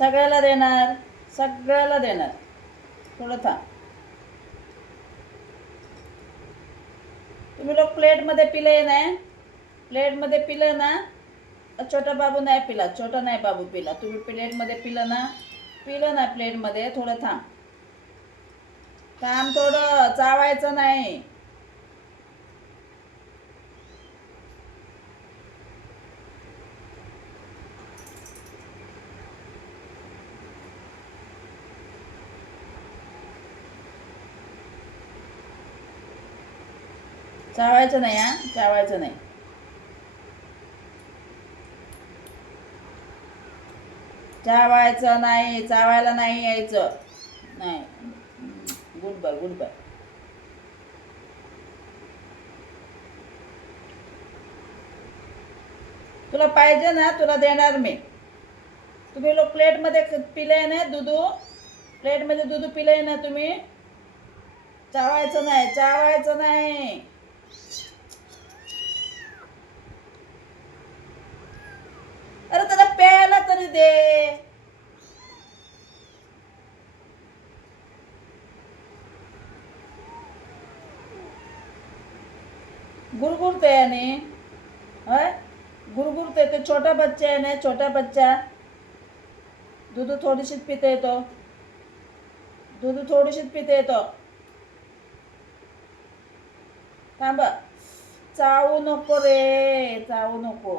सगळ्याला देणार, सगळ्याला देणार. थोडं थांब. तुम्ही लोक प्लेटमध्ये पिले नाही, प्लेटमध्ये पिलं ना. छोटा बाबू नाही पिला, छोटा नाही बाबू पिला. तुम्ही प्लेटमध्ये पिलं ना प्लेटमध्ये. थोडं थांब, थांब थोडं, चावायचं नाही. चावायचं नाही हा, चावायचं नाही. चावायचं नाही, चावायला नाही यायचं नाही. Goodbye, goodbye. तुला पाहिजे ना, तुला देणार मी. तुम्ही लोक प्लेटमध्ये पिले ना दूध, प्लेटमध्ये दूध पिले ना तुम्ही. चावायचं नाही, चावायचं नाही. अरे त्याला प्यायला तरी दे. गुरगुरते याने, होय गुरगुरते. ते छोटा बच्चा आहे ना, छोटा बच्चा. दूध थोडीशीच पिते तो, दूध थोडीशीच पिते तो. थांब, चावू नको रे, चावू नको.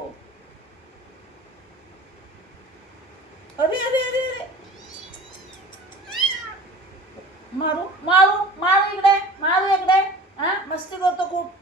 अरे अरे अरे अरे, मारू मारू मारू इकडे, मारू इकडे. हा, मस्ती करतो खूप.